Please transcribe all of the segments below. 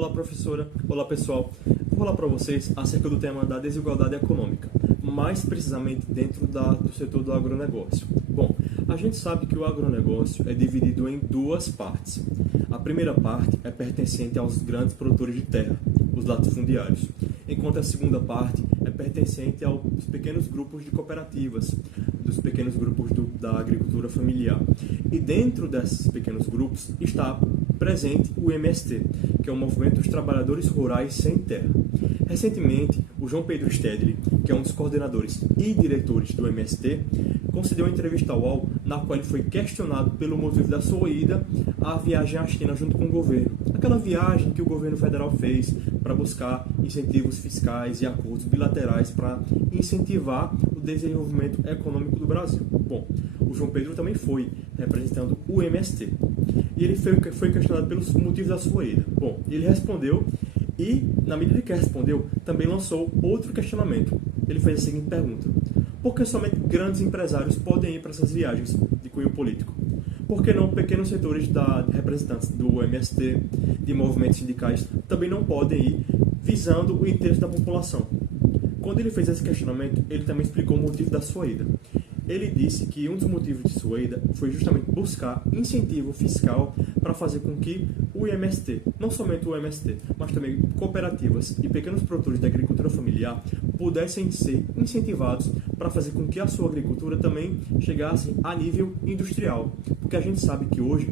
Olá, professora. Olá, pessoal. Vou falar para vocês acerca do tema da desigualdade econômica, mais precisamente dentro do setor do agronegócio. Bom, a gente sabe que o agronegócio é dividido em duas partes. A primeira parte é pertencente aos grandes produtores de terra, os latifundiários, enquanto a segunda parte é pertencente aos pequenos grupos de cooperativas, dos pequenos grupos da agricultura familiar. E dentro desses pequenos grupos está presente o MST, que é o Movimento dos Trabalhadores Rurais Sem Terra. Recentemente, o João Pedro Stedley, que é um dos coordenadores e diretores do MST, concedeu uma entrevista ao UOL, na qual ele foi questionado pelo motivo da sua ida à viagem à China junto com o governo. Aquela viagem que o governo federal fez para buscar incentivos fiscais e acordos bilaterais para incentivar o desenvolvimento econômico do Brasil. Bom, o João Pedro também foi representando o MST. E ele foi questionado pelos motivos da sua ida. Bom, ele respondeu e, na medida que respondeu, também lançou outro questionamento. Ele fez a seguinte pergunta: por que somente grandes empresários podem ir para essas viagens de cunho político? Por que não pequenos setores de representantes do MST, de movimentos sindicais, também não podem ir visando o interesse da população? Quando ele fez esse questionamento, ele também explicou o motivo da sua ida. Ele disse que um dos motivos de sua ida foi justamente buscar incentivo fiscal para fazer com que o MST, não somente o MST, mas também cooperativas e pequenos produtores da agricultura familiar pudessem ser incentivados para fazer com que a sua agricultura também chegasse a nível industrial. Porque a gente sabe que hoje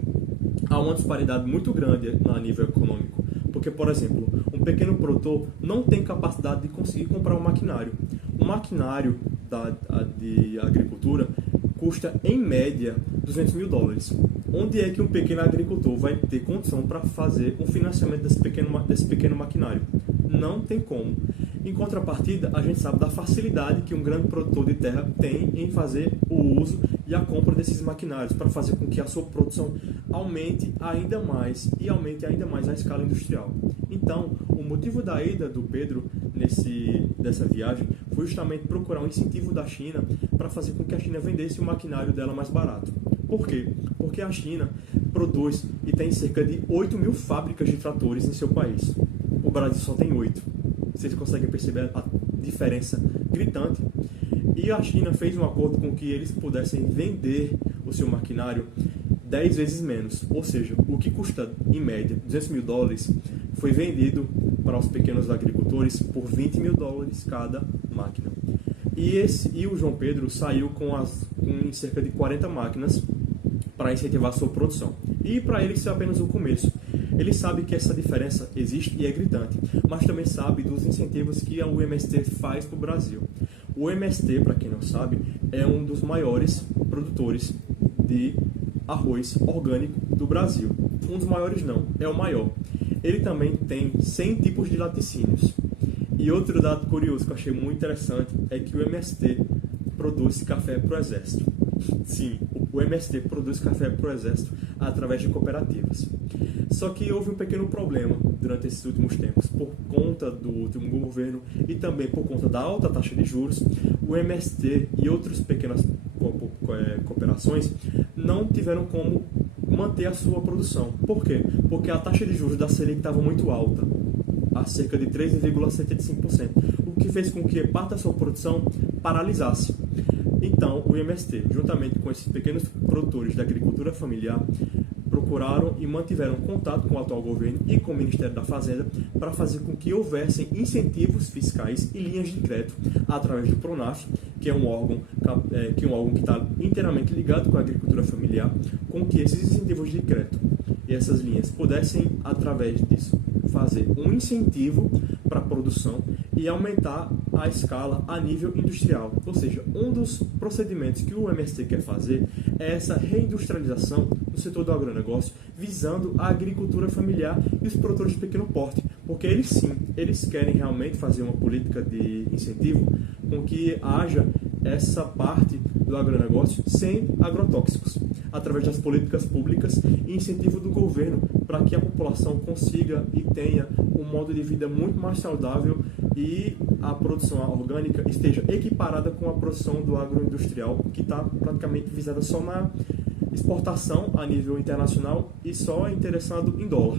há uma disparidade muito grande a nível econômico. Porque, por exemplo, um pequeno produtor não tem capacidade de conseguir comprar um maquinário. Um maquinário de agricultura custa, em média, $200 mil. Onde é que um pequeno agricultor vai ter condição para fazer um financiamento desse pequeno maquinário? Não tem como. Em contrapartida, a gente sabe da facilidade que um grande produtor de terra tem em fazer o uso e a compra desses maquinários para fazer com que a sua produção aumente ainda mais e aumente ainda mais a escala industrial. Então, o motivo da ida do Pedro dessa viagem foi justamente procurar um incentivo da China para fazer com que a China vendesse o maquinário dela mais barato. Por quê? Porque a China produz e tem cerca de 8 mil fábricas de tratores em seu país. O Brasil só tem 8. Vocês conseguem perceber a diferença gritante? E a China fez um acordo com que eles pudessem vender o seu maquinário 10 vezes menos. Ou seja, o que custa, em média, $200 mil, foi vendido para os pequenos agricultores por $20 mil cada máquina. E o João Pedro saiu com cerca de 40 máquinas para incentivar a sua produção. E para ele isso é apenas o começo. Ele sabe que essa diferença existe e é gritante, mas também sabe dos incentivos que o MST faz para o Brasil. O MST, para quem não sabe, é um dos maiores produtores de arroz orgânico do Brasil. Um dos maiores não, é o maior. Ele também tem 100 tipos de laticínios. E outro dado curioso que eu achei muito interessante é que o MST produz café para o Exército. Sim, o MST produz café para o Exército através de cooperativas. Só que houve um pequeno problema durante esses últimos tempos. Por conta do último governo e também por conta da alta taxa de juros, o MST e outras pequenas cooperações não tiveram como manter a sua produção. Por quê? Porque a taxa de juros da Selic estava muito alta, a cerca de 3,75%, o que fez com que parte da sua produção paralisasse. Então, o MST, juntamente com esses pequenos produtores da agricultura familiar, procuraram e mantiveram contato com o atual governo e com o Ministério da Fazenda para fazer com que houvessem incentivos fiscais e linhas de crédito através do PRONAF, que é um órgão que está inteiramente ligado com a agricultura familiar, com que esses incentivos de crédito e essas linhas pudessem, através disso, fazer um incentivo para a produção e aumentar a escala a nível industrial. Ou seja, um dos procedimentos que o MST quer fazer é essa reindustrialização do setor do agronegócio, visando a agricultura familiar e os produtores de pequeno porte, porque eles querem realmente fazer uma política de incentivo com que haja essa parte do agronegócio sem agrotóxicos, através das políticas públicas e incentivo do governo para que a população consiga e tenha um modo de vida muito mais saudável e a produção orgânica esteja equiparada com a produção do agroindustrial, que está praticamente visada só na exportação a nível internacional e só interessado em dólar.